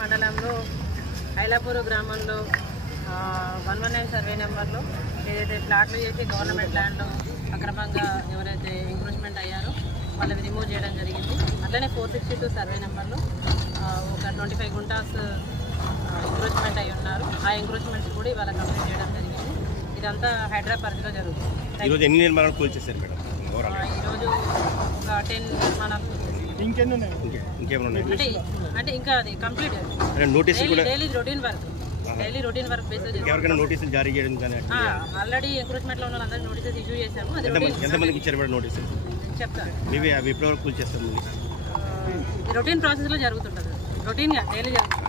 మండలంలో ఐలాపూర్ గ్రామంలో 119 సర్వే నెంబర్లో ఏదైతే ప్లాట్లు చేసి గవర్నమెంట్ ల్యాండ్లో అక్రమంగా ఎవరైతే ఎంక్రోచ్మెంట్ అయ్యారో వాళ్ళని రిమూవ్ చేయడం జరిగింది. అట్లనే 462 సర్వే నెంబర్లో ఒక 25 గుంటాస్ ఎంక్రోచ్మెంట్ అయి ఉన్నారు. ఆ ఎంక్రోచ్మెంట్స్ కూడా ఇవాళ కంప్లీట్ చేయడం జరిగింది. ఇదంతా హైదరాబాద్ పరిధిలో జరుగుతుంది. ఈరోజు ఎన్ని నిర్మాణాలు కూల్చేశారు మేడం? ఈరోజు ఒక 10 నిర్మాణాలు అంటే ఇంకా అది complete daily routine work basis ఎవరికైనా నోటీసులు జారీ చేయడం కానీ ఆల్రెడీ ఎంక్రోచ్మెంట్లో ఉన్న వాళ్ళందరికీ నోటీసెస్ ఇష్యూ చేశాము. ఎంతమందికి ఇచ్చారు మేడం నోటీసులు? చెప్తాను. అవి ఎప్పటివరకు కూల్చేస్తాం? రొటీన్ ప్రాసెస్లో జరుగుతుంటుంది. రొటీన్గా డైలీ జరుగుతుంది.